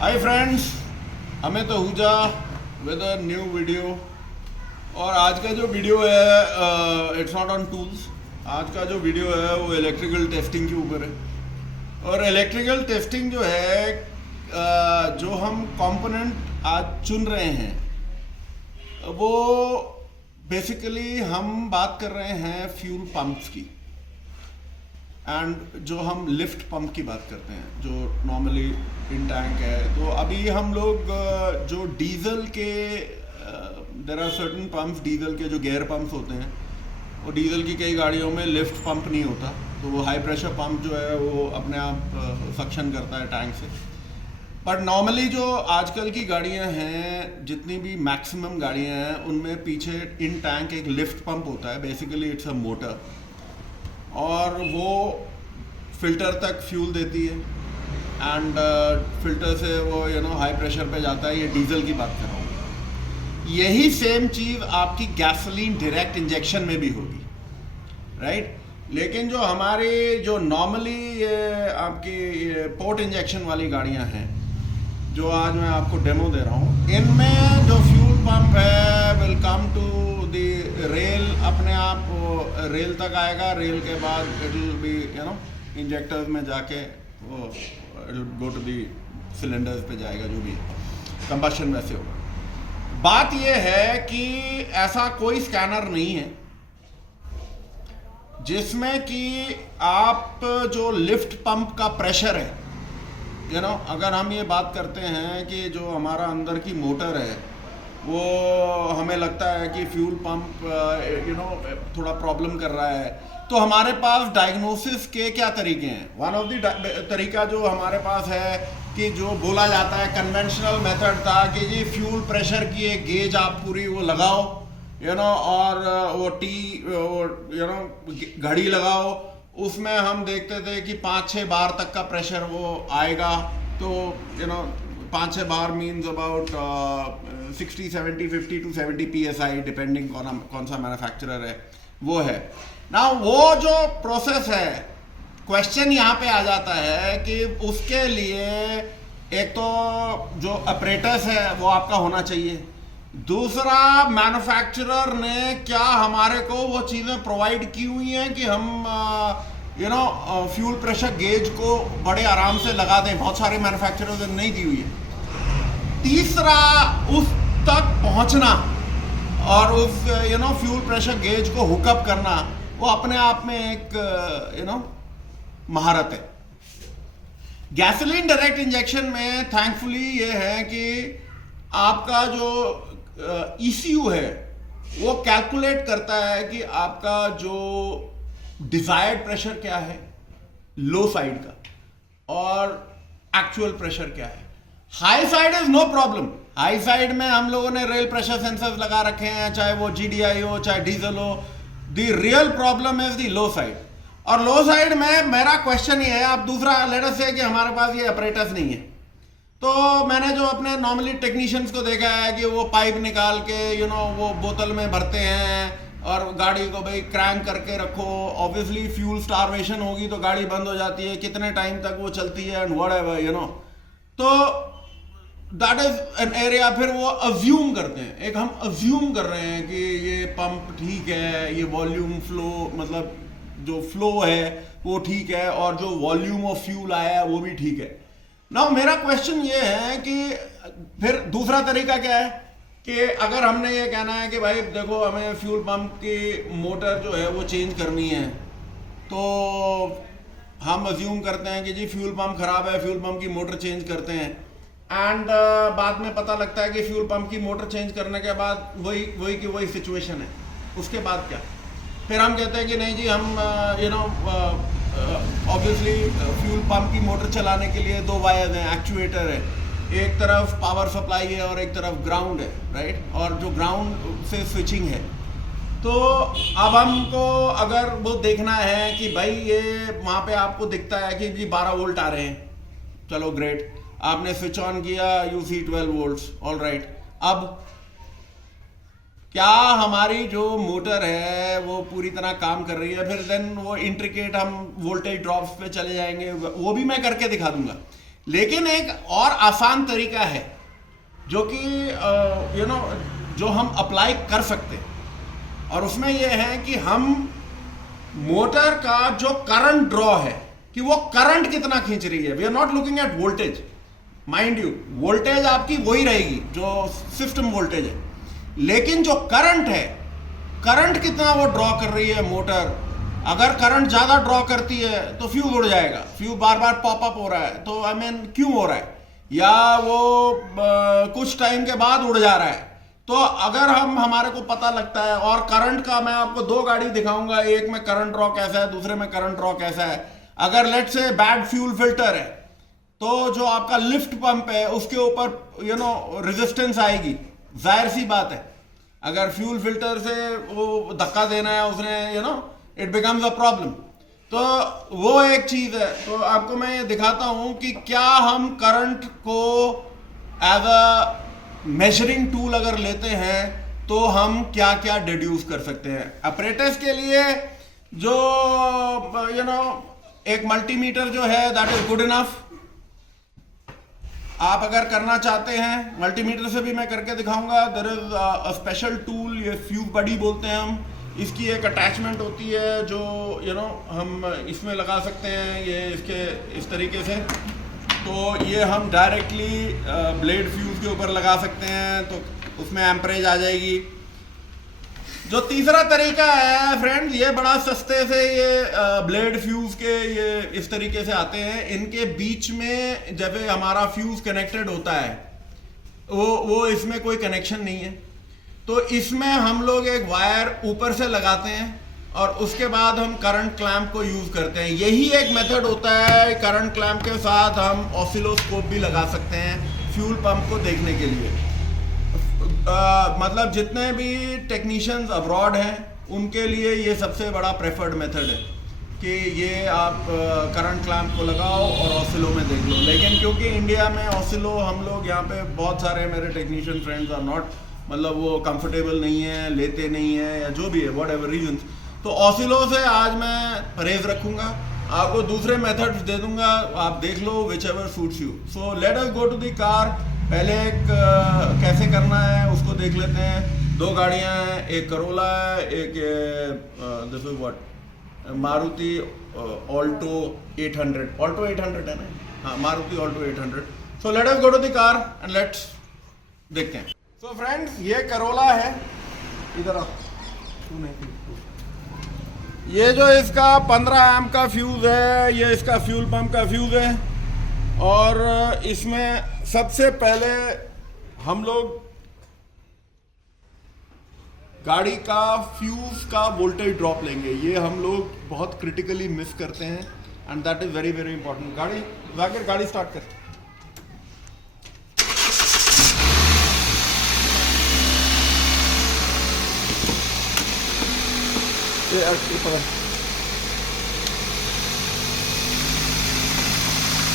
Hi friends, Amit Ahuja with a new video. और आज का जो वीडियो है इट्स नॉट ऑन टूल्स। आज का जो वीडियो है वो इलेक्ट्रिकल टेस्टिंग के ऊपर है। और इलेक्ट्रिकल टेस्टिंग जो है जो हम कंपोनेंट आज चुन रहे हैं वो बेसिकली हम बात कर रहे हैं फ्यूल पंप्स की, एंड जो हम लिफ्ट पंप की बात करते हैं जो नॉर्मली इन टैंक है। तो अभी हम लोग जो डीजल के there are certain pumps, diesel के जो गेयर पंप्स होते हैं, वो डीजल की कई गाड़ियों में लिफ्ट पंप नहीं होता, तो वो हाई प्रेशर पंप जो है वो अपने आप सक्शन करता है टैंक से। बट नॉर्मली जो आजकल की गाड़ियां हैं, जितनी भी मैक्सिमम गाड़ियां हैं, उनमें पीछे इन टैंक एक लिफ्ट पंप होता है। बेसिकली इट्स अ मोटर, और वो फिल्टर तक फ्यूल देती है एंड फिल्टर से वो हाई प्रेशर पे जाता है। ये डीजल की बात कर रहा हूँ। यही सेम चीज़ आपकी गैसोलीन डायरेक्ट इंजेक्शन में भी होगी, राइट? लेकिन जो हमारी जो नॉर्मली आपकी पोर्ट इंजेक्शन वाली गाड़ियाँ हैं, जो आज मैं आपको डेमो दे रहा हूँ, इनमें जो फ्यूल पंप है will come to the rail, अपने आप रेल तक आएगा। रेल के बाद इट विल बी इंजेक्टर्स में जाके वो it will go to the cylinders पे जाएगा, जो भी कंबशन वैसे होगा। बात ये है कि ऐसा कोई स्कैनर नहीं है जिसमें कि आप जो लिफ्ट पंप का प्रेशर है, अगर हम ये बात करते हैं कि जो हमारा अंदर की मोटर है वो हमें लगता है कि फ्यूल पंप थोड़ा प्रॉब्लम कर रहा है, तो हमारे पास डायग्नोसिस के क्या तरीके हैं। वन ऑफ द तरीका जो हमारे पास है कि जो बोला जाता है, कन्वेंशनल मेथड था कि जी फ्यूल प्रेशर की एक गेज आप पूरी वो लगाओ, और वो घड़ी लगाओ, उसमें हम देखते थे कि 5-6 बार तक का प्रेशर वो आएगा। तो 5-6 बार means about 60, 70, 50 to 70 PSI depending कौन सा मैन्युफैक्चरर है वो है ना। वो जो प्रोसेस है, क्वेश्चन यहाँ पे आ जाता है कि उसके लिए एक तो जो ऑपरेटर्स है वो आपका होना चाहिए, दूसरा मैन्युफैक्चरर ने क्या हमारे को वो चीज़ें प्रोवाइड की हुई हैं कि हम फ्यूल प्रेशर गेज को बड़े आराम से लगा दें। बहुत सारे मैन्युफैक्चरर्स ने नहीं दी हुई है। तीसरा, उस तक पहुंचना और उस फ्यूल प्रेशर गेज को हुकअप करना, वो अपने आप में एक महारत है। गैसोलीन डायरेक्ट इंजेक्शन में थैंकफुली ये है कि आपका जो ECU है वो कैलकुलेट करता है कि आपका जो डिजायर्ड प्रेशर क्या है लो साइड का, और एक्चुअल प्रेशर क्या है high side. Is no problem. High side में हम लोगों ने रेल प्रेशर सेंसर्स लगा रखे हैं, चाहे वो GDI हो चाहे डीजल हो। The real problem is the low side. और लो साइड में मेरा क्वेश्चन ये है, आप दूसरा लेट अस से कि हमारे पास ये ऑपरेटर्स नहीं है, तो मैंने जो अपने नॉर्मली टेक्नीशियंस को देखा है कि वो पाइप निकाल के वो बोतल में भरते हैं और गाड़ी को भाई क्रैंक करके रखो। ऑब्वियसली फ्यूल स्टारवेशन होगी तो गाड़ी बंद हो जाती है, कितने टाइम तक वो चलती है एंड व्हाटएवर तो दैट इज एन एरिया। फिर वो अज्यूम करते हैं, एक हम अज्यूम कर रहे हैं कि ये पंप ठीक है, ये वॉल्यूम फ्लो, मतलब जो फ्लो है वो ठीक है, और जो वॉल्यूम ऑफ फ्यूल आया है वो भी ठीक है। नाउ मेरा क्वेश्चन ये है कि फिर दूसरा तरीका क्या है कि अगर हमने ये कहना है कि भाई देखो हमें फ्यूल पंप की मोटर जो है वो चेंज करनी है, तो हम अज्यूम करते हैं कि जी फ्यूल पंप खराब है, फ्यूल पंप की मोटर चेंज करते हैं, एंड बाद में पता लगता है कि फ्यूल पंप की मोटर चेंज करने के बाद वही की वही सिचुएशन है। उसके बाद क्या? फिर हम कहते हैं कि नहीं जी, हम ऑब्वियसली फ्यूल पंप की मोटर चलाने के लिए 2 वायर्स हैं, एक्चुएटर है, एक तरफ पावर सप्लाई है और एक तरफ ग्राउंड है, राइट? और जो ग्राउंड से स्विचिंग है, तो अब हमको अगर वो देखना है कि भाई ये वहाँ पे आपको दिखता है कि जी 12 वोल्ट आ रहे हैं, चलो ग्रेट, आपने स्विच ऑन किया, you see 12 volts, all right. अब क्या हमारी जो मोटर है वो पूरी तरह काम कर रही है? फिर देन वो इंट्रिकेट हम वोल्टेज ड्रॉप्स पे चले जाएंगे, वो भी मैं करके दिखा दूंगा। लेकिन एक और आसान तरीका है जो कि जो हम अप्लाई कर सकते हैं, और उसमें यह है कि हम मोटर का जो करंट ड्रॉ है कि वो करंट कितना खींच रही है। We are not looking at voltage, mind you, voltage आपकी वही रहेगी जो सिस्टम वोल्टेज है, लेकिन जो करंट है, करंट कितना वो ड्रॉ कर रही है मोटर। अगर करंट ज्यादा ड्रॉ करती है तो फ्यूज उड़ जाएगा, फ्यूज बार बार पॉपअप हो रहा है तो आई मीन क्यों हो रहा है, या वो कुछ टाइम के बाद उड़ जा रहा है। तो अगर हमारे को पता लगता है, और करंट का मैं आपको दो गाड़ी दिखाऊंगा, एक में करंट ड्रॉ कैसा है, दूसरे में करंट ड्रॉ कैसा है। अगर लेट से बैड फ्यूल फिल्टर है तो जो आपका लिफ्ट पंप है उसके ऊपर रेजिस्टेंस आएगी, जाहिर सी बात है। अगर फ्यूल फिल्टर से वो धक्का देना है उसने, इट बिकम्स अ प्रॉब्लम। तो वो एक चीज है। तो आपको मैं ये दिखाता हूं कि क्या हम करंट को एज अ मेजरिंग टूल अगर लेते हैं तो हम क्या क्या डिड्यूस कर सकते हैं। अपरेटस के लिए जो एक मल्टीमीटर जो है दैट इज गुड इनफ। आप अगर करना चाहते हैं, मल्टीमीटर से भी मैं करके दिखाऊंगा। There is a special tool, ये फ्यूज बडी बोलते हैं हम। इसकी एक अटैचमेंट होती है जो हम इसमें लगा सकते हैं, ये इसके इस तरीके से। तो ये हम डायरेक्टली ब्लेड फ्यूज के ऊपर लगा सकते हैं, तो उसमें एम्परेज आ जाएगी। जो तीसरा तरीका है फ्रेंड्स, ये बड़ा सस्ते से ये ब्लेड फ्यूज के ये इस तरीके से आते हैं। इनके बीच में जब हमारा फ्यूज कनेक्टेड होता है वो इसमें कोई कनेक्शन नहीं है, तो इसमें हम लोग एक वायर ऊपर से लगाते हैं और उसके बाद हम करंट क्लैंप को यूज करते हैं। यही एक मेथड होता है। करंट क्लैंप के साथ हम ऑसिलोस्कोप भी लगा सकते हैं फ्यूल पंप को देखने के लिए। मतलब जितने भी टेक्नीशियंस अब्रॉड हैं उनके लिए ये सबसे बड़ा प्रेफर्ड मेथड है कि ये आप करंट क्लैंप को लगाओ और ऑसिलो में देख लो। लेकिन क्योंकि इंडिया में ऑसिलो हम लोग यहाँ पे बहुत सारे मेरे टेक्नीशियन फ्रेंड्स आर नॉट, मतलब वो कंफर्टेबल नहीं है, लेते नहीं है, या जो भी है व्हाट एवर रीजंस, तो ऑसिलो से आज मैं परहेज रखूंगा। आपको दूसरे मेथड्स दे दूंगा, आप देख लो whichever suits you. So let us go to the car. पहले कैसे करना है उसको देख लेते हैं। दो गाड़ियां हैं, एक करोला है, एक this is what Maruti Alto 800। Alto 800 है ना? हाँ, Maruti Alto 800। So let us go to the car and let's देखते हैं। सो फ्रेंड्स, ये करोला है, इधर आओ। ये जो इसका 15 एम्प का फ्यूज है, ये इसका फ्यूल पंप का फ्यूज है। और इसमें सबसे पहले हम लोग गाड़ी का फ्यूज का वोल्टेज ड्रॉप लेंगे। ये हम लोग बहुत क्रिटिकली मिस करते हैं and that is very very important. गाड़ी स्टार्ट कर।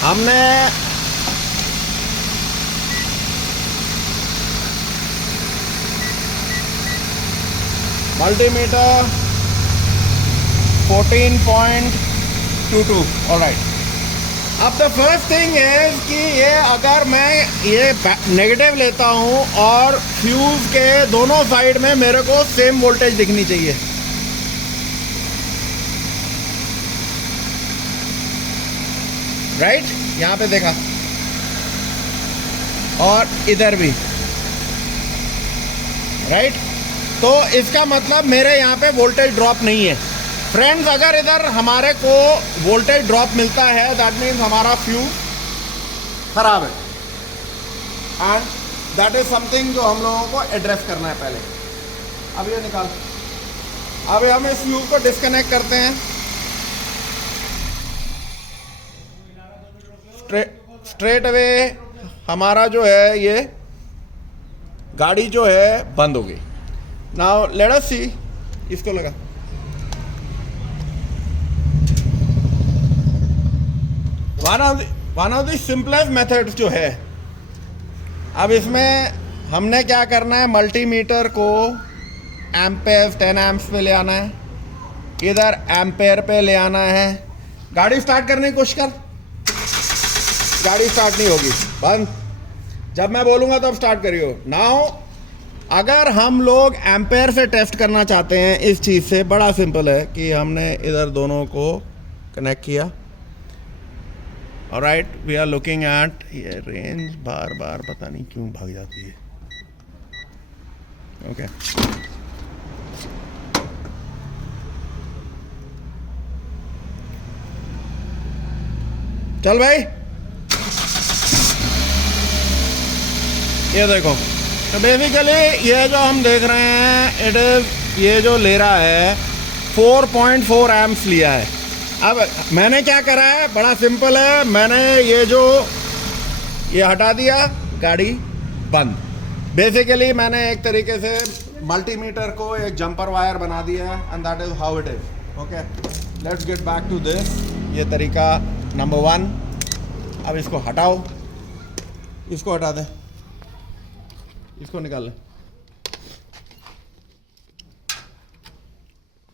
हमने मल्टीमीटर 14.22। ऑलराइट, अब द फर्स्ट थिंग इज कि ये अगर मैं ये नेगेटिव लेता हूं और फ्यूज के दोनों साइड में मेरे को सेम वोल्टेज दिखनी चाहिए। राइट, यहां पे देखा, और इधर भी राइट। तो इसका मतलब मेरे यहाँ पे वोल्टेज ड्रॉप नहीं है। फ्रेंड्स, अगर इधर हमारे को वोल्टेज ड्रॉप मिलता है दैट मीन्स हमारा फ्यूज खराब है, एंड दैट इज समथिंग जो हम लोगों को एड्रेस करना है पहले। अब ये निकाल, अब हम इस फ्यूज को डिस्कनेक्ट करते हैं। स्ट्रेट अवे हमारा जो है ये गाड़ी जो है बंद हो गई। नाउ लेट अस सी, इसको लगा। One of the simplest methods जो है, अब इसमें हमने क्या करना है, मल्टीमीटर को एम्पेयर 10 एम्प्स पे ले आना है, इधर एम्पेयर पे ले आना है। गाड़ी स्टार्ट करने की कोशिश कर। गाड़ी स्टार्ट नहीं होगी, बंद। जब मैं बोलूँगा तब स्टार्ट करियो। नाउ अगर हम लोग एम्पेयर से टेस्ट करना चाहते हैं इस चीज़ से, बड़ा सिंपल है कि हमने इधर दोनों को कनेक्ट किया। Alright, we are looking at, ये रेंज बार बार पता नहीं क्यों भाग जाती है। ओके चल भाई, ये देखो। तो बेसिकली ये जो हम देख रहे हैं, इट इज़, ये जो ले रहा है 4.4 एम्प्स लिया है। अब मैंने क्या करा है, बड़ा सिंपल है, मैंने ये हटा दिया, गाड़ी बंद। बेसिकली मैंने एक तरीके से मल्टीमीटर को एक जंपर वायर बना दिया है, and that is how it is. Okay, let's get back to this. ये तरीका नंबर 1। अब इसको हटाओ, इसको हटा दे, इसको निकाल लें,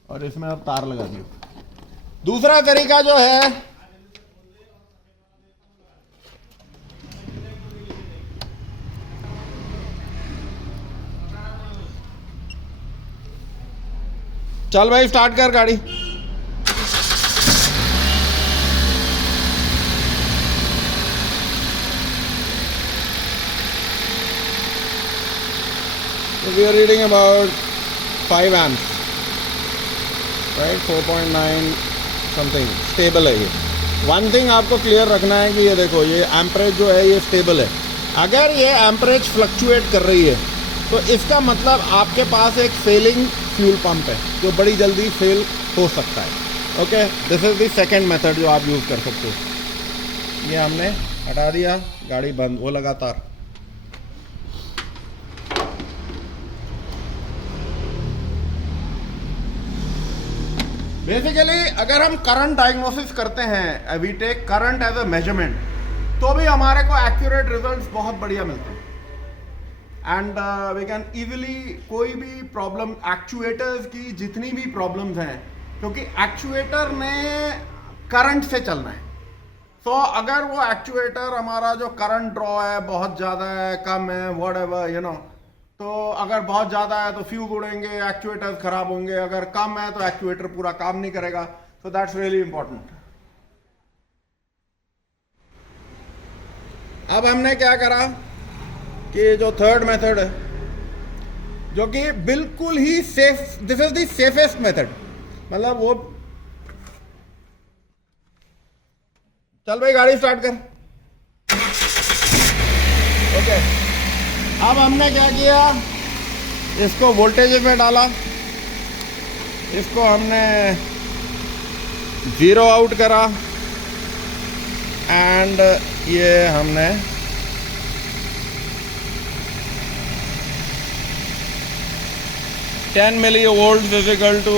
और इसमें अब तार लगा दियो। दूसरा तरीका जो है, चल भाई स्टार्ट कर गाड़ी। We are reading about 5 amps, right? 4.9 something stable है ये। वन थिंग आपको क्लियर रखना है कि ये देखो, ये एम्परेज जो है ये स्टेबल है। अगर ये एम्परेज फ्लक्चुएट कर रही है तो इसका मतलब आपके पास एक फेलिंग फ्यूल पंप है जो बड़ी जल्दी फेल हो सकता है। Okay, this is the second method जो आप यूज़ कर सकते हो। ये हमने हटा दिया, गाड़ी बंद, वो लगातार। बेसिकली अगर हम करंट डायग्नोसिस करते हैं, we take current as a measurement, तो भी हमारे को एक्यूरेट रिजल्ट्स बहुत बढ़िया मिलते हैं। एंड वी कैन इजीली कोई भी प्रॉब्लम, एक्चुएटर्स की जितनी भी प्रॉब्लम्स हैं, क्योंकि एक्चुएटर ने करंट से चलना है। तो अगर वो एक्चुएटर हमारा जो करंट ड्रॉ है बहुत ज़्यादा है, कम है, व्हाटएवर यू नो, तो अगर बहुत ज़्यादा है तो फ्यूज उड़ेंगे, एक्चुएटर्स खराब होंगे। अगर कम है तो एक्चुएटर पूरा काम नहीं करेगा। So that's really important. अब हमने क्या करा कि जो थर्ड मेथड है, जो कि बिल्कुल ही safe, this is the safest method, मतलब वो, चल भाई गाड़ी स्टार्ट कर। ओके, अब हमने क्या किया, इसको वोल्टेज में डाला, इसको हमने 0 आउट करा, एंड ये हमने $10 millivolts इजिकल टू,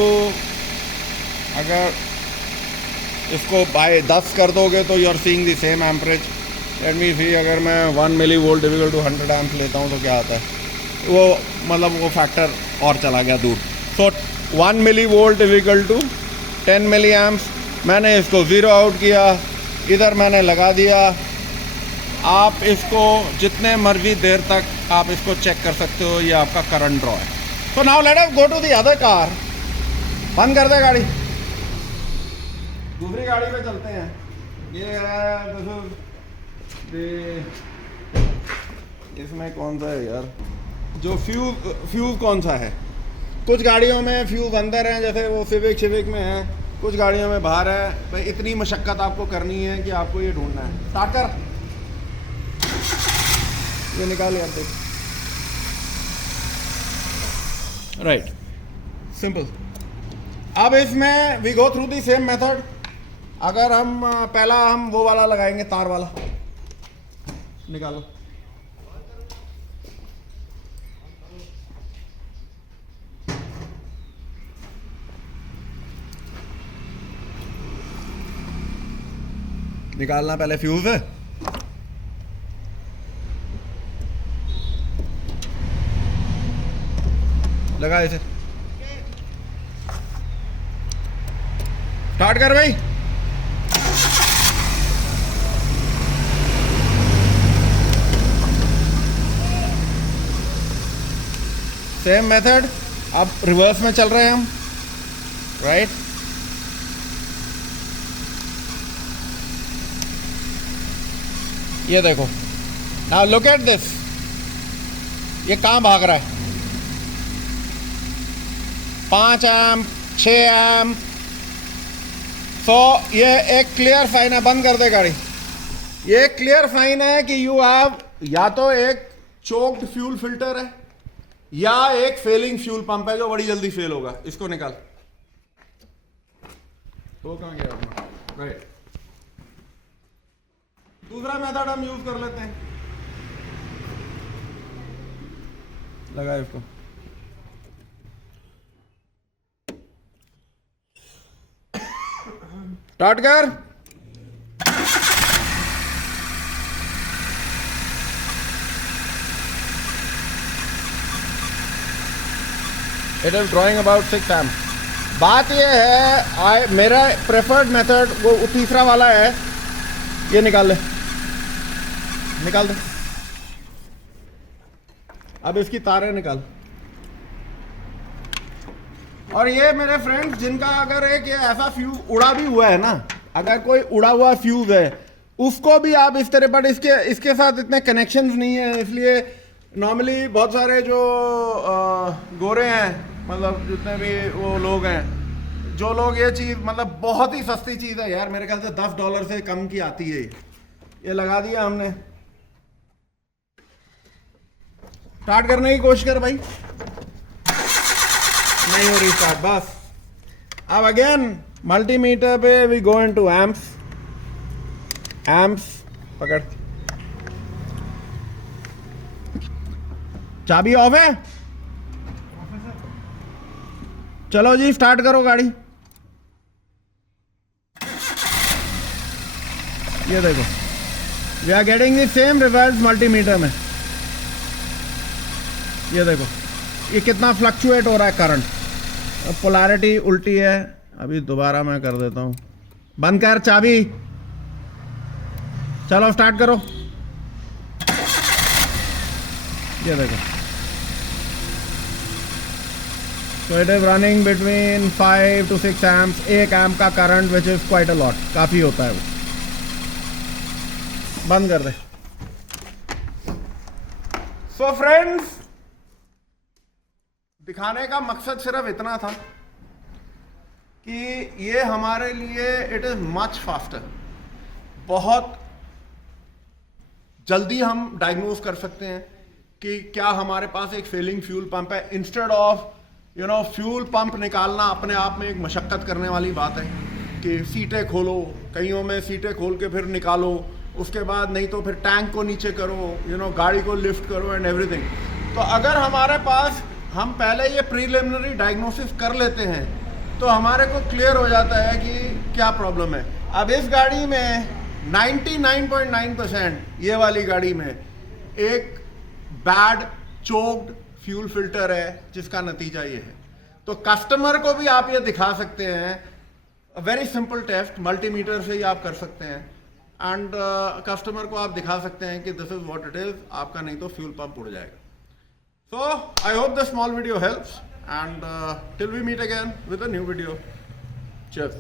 अगर इसको बाय 10 कर दोगे तो you are seeing the same amperage. Let me see, अगर मैं 1 millivolt इजिकल टू 100 एम्प्स लेता हूँ तो क्या आता है, वो मतलब वो फैक्टर और चला गया दूर। सो 1 millivolt इजिकल टू 10 milliamps। मैंने इसको 0 आउट किया, इधर मैंने लगा दिया। आप इसको जितने मर्जी देर तक आप इसको चेक कर सकते हो, ये आपका करंट ड्रॉ है। तो now let us go to the other car. बंद कर दे गाड़ी, दूसरी गाड़ी पे चलते हैं। ये है, इसमें कौन सा है यार, जो फ्यूज कौन सा है। कुछ गाड़ियों में फ्यूज अंदर है, जैसे वो सिविक में है, कुछ गाड़ियों में बाहर है। भाई इतनी मशक्क़त आपको करनी है कि आपको ये ढूंढना है। स्टार्ट कर, ये निकाल यार, देख। Right, simple. अब इसमें we go through the same method. अगर हम पहला हम वो वाला लगाएंगे, तार वाला, निकालो। निकालना पहले फ्यूज है, लगा इसे, स्टार्ट कर भाई। Same method. अब रिवर्स में चल रहे हैं हम, राइट. ये देखो, नाउ लुक एट दिस. ये कहाँ भाग रहा है? 5 एम्प, 6 एम्प. तो ये एक क्लियर साइन है. बंद कर दे गाड़ी. ये क्लियर साइन है कि यू हैव या तो एक चोक्ड फ्यूल फिल्टर है या एक फेलिंग फ्यूल पंप है जो बड़ी जल्दी फेल होगा. इसको निकाल. वो कहाँ गया अपना? राइट. दूसरा मेथड हम यूज कर लेते हैं. लगा इसको. स्टार्ट कर. It is drawing about 6 amp. बात यह है, मेरा प्रेफर्ड मेथड वो तीसरा वाला है. ये निकाल ले, निकाल दे. अब इसकी तारें निकाल. और ये मेरे फ्रेंड्स, जिनका अगर एक ये ऐसा फ्यूज उड़ा भी हुआ है ना, अगर कोई उड़ा हुआ फ्यूज है उसको भी आप इस तरह, बट इसके साथ इतने कनेक्शंस नहीं है, इसलिए नॉर्मली बहुत सारे जो गोरे हैं, मतलब जितने भी वो लोग हैं, जो लोग ये चीज़, मतलब बहुत ही सस्ती चीज़ है यार, मेरे ख्याल से $10 से कम की आती है. ये लगा दिया हमने. स्टार्ट करने की कोशिश कर भाई. नहीं हो रही स्टार्ट. बस. अब अगेन मल्टीमीटर पे we go into amps. Amps पकड़. चाबी ऑफ है? चलो जी स्टार्ट करो गाड़ी. ये देखो, we are getting the same result multimeter में. ये देखो ये कितना फ्लक्चुएट हो रहा है करंट. अब पोलैरिटी उल्टी है. अभी दोबारा मैं कर देता हूँ. बंद कर चाबी. चलो स्टार्ट करो. ये देखो, so it is running between 5 to 6 amps. 1 amp का current which is quite a lot. काफ़ी होता है वो. बंद कर दे. So friends, दिखाने का मकसद सिर्फ इतना था कि ये हमारे लिए इट इज़ मच फास्टर. बहुत जल्दी हम डायग्नोज कर सकते हैं कि क्या हमारे पास एक फेलिंग फ्यूल पंप है. इंस्टेड ऑफ फ्यूल पंप निकालना अपने आप में एक मशक्क़त करने वाली बात है कि सीटें खोलो, कईयों में सीटें खोल के फिर निकालो, उसके बाद नहीं तो फिर टैंक को नीचे करो, गाड़ी को लिफ्ट करो एंड एवरीथिंग. तो अगर हमारे पास हम पहले ये प्रीलिमिनरी डायग्नोसिस कर लेते हैं तो हमारे को क्लियर हो जाता है कि क्या प्रॉब्लम है. अब इस गाड़ी में 99.9% ये वाली गाड़ी में एक बैड चोक्ड फ्यूल फिल्टर है, जिसका नतीजा ये है. तो कस्टमर को भी आप ये दिखा सकते हैं. वेरी सिंपल टेस्ट, मल्टीमीटर से ही आप कर सकते हैं. एंड कस्टमर को आप दिखा सकते हैं कि this is what it is. आपका नहीं तो फ्यूल पंप उड़ जाएगा. So I hope the small video helps, and till we meet again with a new video. Cheers.